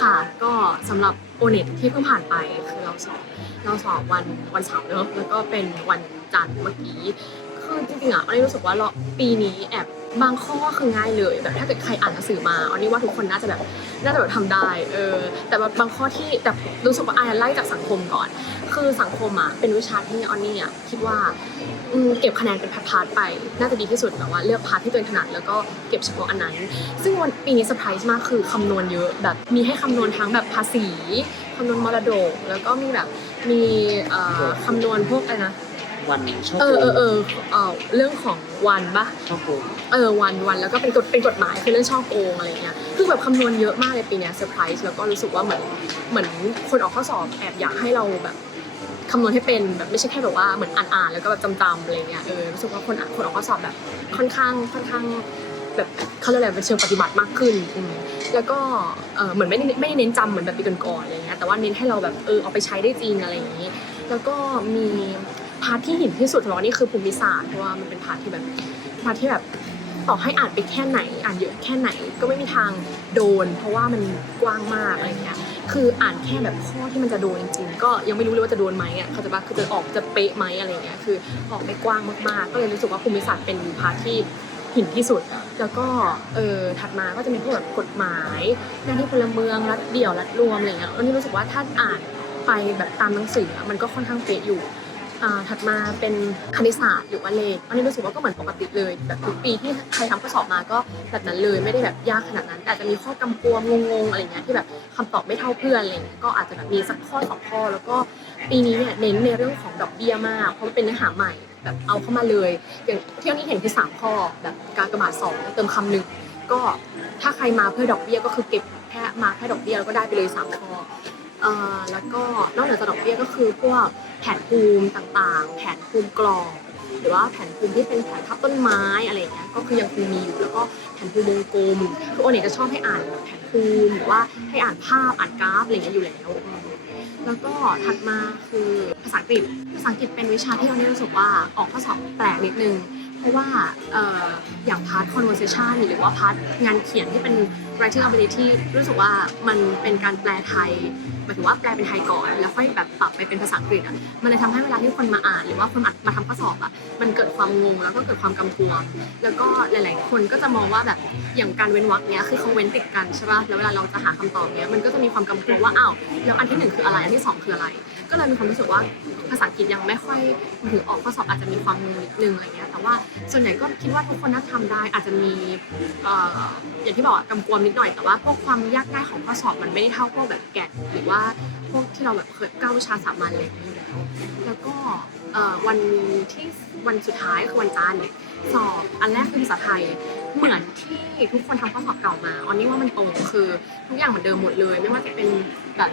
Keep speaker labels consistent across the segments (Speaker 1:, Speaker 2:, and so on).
Speaker 1: ค่ะก็สำหรับโอเน็ตที่เพิ่งผ่านไปคือเราสอบเราสอบวันวันเสาร์เนอะแล้วก็เป็นวันจันทร์เมื่อกี้คือจริงๆอะออนนี่รู้สึกว่าเราปีนี้แอบ บางข้อคือง่ายเลยแบบถ้าเกิดใครอ่านหนังสือมาออนนี่ว่าทุกคนน่าจะแบบน่าจะแบบทำได้เออแต่บางข้อที่แต่รู้สึกว่าอ่านไล่จากสังคมก่อน คือสังคมอะเป็นวิชาที่ออนนี่อะคิดว่าเก็บคะแนนเป็นพาร์ทไป น่าจะดีที่สุดแบบว่าเลือกพาร์ทที่ตัวเองถนัดแล้วก็เก็บเฉพาะอันนั้น ซึ่งวันปีนี้เซอร์ไพรส์มากคือคำนวณเยอะแบบมีให้คำนวณทั้งแบบภาษีคำนวณมรดก แล้วก็มีแบบมีคำนวณพวกอะไรนะ
Speaker 2: วันชอบ
Speaker 1: เออเออเออเออเรื่องของวันปะ
Speaker 2: ชอบโกง
Speaker 1: เออวันวันแล้วก็เป็นกฎเป็นกฎหมายคือเรื่องช่อโกงอะไรเงี้ยคือแบบคำนวณเยอะมากเลยปีเนี้เซอร์ไพรส์แล้วก็รู้สึกว่าเหมือนเหมือนคนออกข้อสอบแอบอยากให้เราแบบคำนวณให้เป็นแบบไม่ใช่แค่แบบว่าเหมือนอ่านอ่านๆแล้วก็แบบจำๆอะไรเงี้ยเออรู้สึกว่าคนอะคนออกข้อสอบแบบค่อนข้างค่อนข้างแบบเขาเรียกอะไรเป็นเชิงปฏิบัติมากขึ้นอืมแล้วก็เออเหมือนไม่ได้ไม่ได้เน้นจำเหมือนแบบปีก่อนๆอะไรเงี้ยแต่ว่าเน้นให้เราแบบเออเอาไปใช้ได้จริงอะไรอย่างนี้ แล้วก็มี พาร์ทที่หินที่สุดของเรานี่คือภูมิศาสตร์เพราะว่ามันเป็นพาร์ทที่แบบพาร์ทที่แบบต่อให้อ่านไปแค่ไหน อ่านเยอะแค่ไหนก็ไม่มีทางโดน เพราะว่ามันกว้างมากอะไรเงี้ยคืออ่านแค่แบบข้อที่มันจะโดนจริงๆก็ยังไม่รู้เลยว่าจะโดนไหมอะเขาจะว่าคือจะออกจะเป๊ะไหมอะไรเงี้ยคือออกไปกว้างมากๆ ก็เลยรู้สึกว่าภูมิศาสตร์เป็นพาร์ทที่หินที่สุด แล้วก็เออถัดมาก็จะมีพวกแบบกฎหมายหน้าที่พลเมืองรัฐเดี่ยวรัฐรวมอะไรเงี้ยอันนี้รู้สึกว่าถ้าอ่านไปแบบตามหนังสือมันก็ค่อนข้างเป๊ะอยู่ ถัดมาเป็นคณิตศาสตร์หรือว่าเลขอันนี้รู้สึกว่าก็เหมือนปกติเลยแบบทุกปีที่ใครทำข้อสอบมาก็แบบนั้นเลยไม่ได้แบบยากขนาดนั้น แต่จะมีข้อกำกวมงงๆอะไรเงี้ยที่แบบคำตอบไม่เท่าเพื่อนอะไรเงี้ยก็อาจจะแบบมีสักข้อสองข้อ แล้วก็ปีนี้เนี่ยเน้นในเรื่องของดอกเบี้ยมากเพราะมันเป็นเนื้อหาใหม่แบบเอาเข้ามาเลยอย่างเที่ยวันนี้เห็นคือสามข้อแบบการกระบาดสองเติมคำหนึ่งก็ถ้าใครมาเพื่อดอกเบี้ยก็คือเก็บแค่มาแค่ดอกเบี้ยแล้วก็ได้ไปเลยสามข้อ เอ่อแล้วก็นอกเหนือจากดอกเบี้ยก็คือพวกแผนภูมิต่างๆ แผนภูมิกรองหรือว่าแผนภูมิที่เป็นแผนทับต้นไม้อะไรเงี้ยก็คือยังคงมีอยู่แล้วก็แผนภูมิวงกลมคือโอเน็ตจะชอบให้อ่านแบบแผนภูมิหรือว่าให้อ่านภาพอ่านกราฟอะไรเงี้ยอยู่แล้วแล้วก็ถัดมาคือภาษาอังกฤษ ภาษาอังกฤษเป็นวิชาที่เราเนี่ยรู้สึกว่าออกข้อสอบแปลกนิดนึง เพราะว่าเอ่ออย่างพาร์ท conversation หรือว่าพาร์ทงานเขียนที่เป็น writing ability รู้สึกว่ามันเป็นการแปลไทยหมายถึงว่าแปลเป็นไทยก่อน แล้วค่อยแบบปรับไปเป็นภาษาอังกฤษอะมันเลยทำให้เวลาที่คนมาอ่าน หรือว่าคนมามาทำข้อสอบอะมันเกิดความงงแล้วก็เกิดความกำกวมแล้วก็หลาย ๆ คนก็จะมองว่าแบบอย่างการเว้นวรรคเนี้ยคือเขาเว้นติดกันใช่ป่ะแล้วเวลาเราจะหาคำตอบเนี้ยมันก็จะมีความกำกวมว่าอ้าวแล้วอันที่หนึ่งคืออะไรอันที่สองคืออะไร ก็เลยมีความรู้สึกว่าภาษาอังกฤษยังไม่ค่อยถือออกข้อสอบอาจจะมีความงงนิดนึงอะไรเงี้ยแต่ว่าส่วนใหญ่ก็คิดว่าทุกคนน่าทำได้อาจจะมีอย่างที่บอกกำกวมนิดหน่อยแต่ว่าพวกความยากง่ายของข้อสอบมันไม่ได้เท่าพวกแบบแกะหรือว่าพวกที่เราแบบเคยเก้าวิชาสามัญอะไรอย่างเงี้ยแล้วแล้วก็วันที่วันสุดท้ายคือวันจันทร์สอบอันแรกคือภาษาไทย เหมือนที่ทุกคนทำข้อสอบเก่ามาอันนี้ว่ามันตรงคือทุกอย่างเหมือนเดิมหมดเลย ไม่ว่าจะเป็นแบบ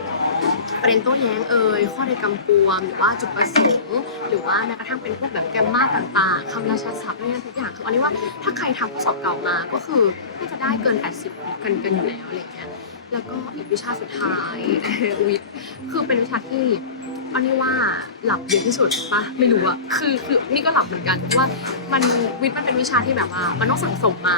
Speaker 1: ประเด็นโต้แย้งเอ่ยข้อใดกำกวมหรือว่าจุดประสงค์ หรือว่าแม้กระทั่งเป็นพวกแบบแกมมาต่างๆคำราชาศัพท์เนี่ยทุกอย่างคืออันนี้ว่าถ้าใครทำข้อสอบเก่ามาก็คือน่าจะได้เกิน 80 กันกันอยู่แล้วอะไรเงี้ยแล้วก็อีกวิชาสุดท้ายวิทย์คือเป็นวิชาที่ อันนี้ว่าหลับเยอะที่สุดปะไม่รู้อะคือคือนี่ก็หลับเหมือนกันเพราะว่ามันวิทย์มันเป็นวิชาที่แบบว่า มันต้องสั่งสมมา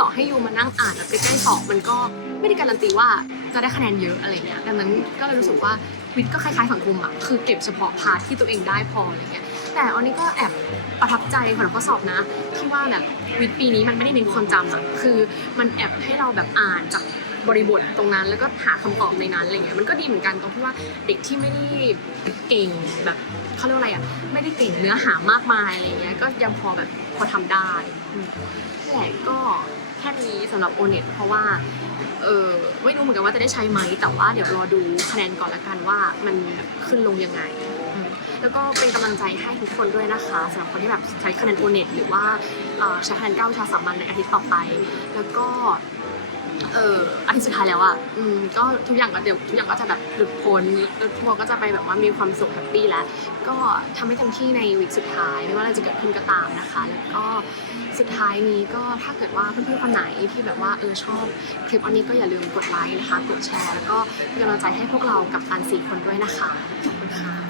Speaker 1: ต่อให้ยูมานั่งอ่านแบบใกล้ๆสอบมันก็ไม่ได้การันตีว่าจะได้คะแนนเยอะอะไรเงี้ยดังนั้นก็เลยรู้สึกว่าวิทย์ก็คล้ายๆสังคมอะคือเก็บเฉพาะพาร์ทที่ตัวเองได้พออะไรเงี้ยแต่อันนี้ก็แอบประทับใจของข้อสอบนะ ที่ว่าแบบวิทย์ปีนี้มันไม่ได้เน้นความจำอะคือมันแอบให้เราแบบอ่านจาก บริบทตรงนั้น แล้วก็หาคำตอบในนั้นอะไรเงี้ยมันก็ดีเหมือนกันตรงที่ว่าเด็กที่ไม่ได้เก่งแบบเขาเรียกว่าอะไรอะไม่ได้เก่งเนื้อหามากมายอะไรเงี้ยก็ยังพอแบบพอทำได้แหละก็แค่นี้สำหรับโอเน็ตเพราะว่าเออไม่รู้เหมือนกันว่าจะได้ใช้ไหมแต่ว่าเดี๋ยวรอดูคะแนนก่อนละกันว่ามันขึ้นลงยังไงแล้วก็เป็นกำลังใจให้ทุกคนด้วยนะคะสำหรับคนที่แบบใช้คะแนนโอเน็ตหรือว่าใช้คะแนนเก้าวิชาสามัญในอาทิตย์ต่อไป แล้วก็ เอออาทิตย์สุดท้ายแล้วอะอืมก็ทุกอย่างก็เดี๋ยวทุกอย่างก็จะแบบหลุดพ้นแล้วทัวร์ก็จะไปแบบว่ามีความสุขแฮปปี้แล้ว ก็ทำให้เต็มที่ในวีคสุดท้ายไม่ว่าอะไรจะเกิดขึ้นก็ตามนะคะ แล้วก็สุดท้ายนี้ก็ถ้าเกิดว่าเพื่อนๆคนไหนที่แบบว่าเออชอบคลิปอันนี้ก็อย่าลืมกดไลค์นะคะ กดแชร์ แล้วก็เป็นกำลังใจให้พวกเรากับตันสี่คนด้วยนะคะขอบคุณค่ะ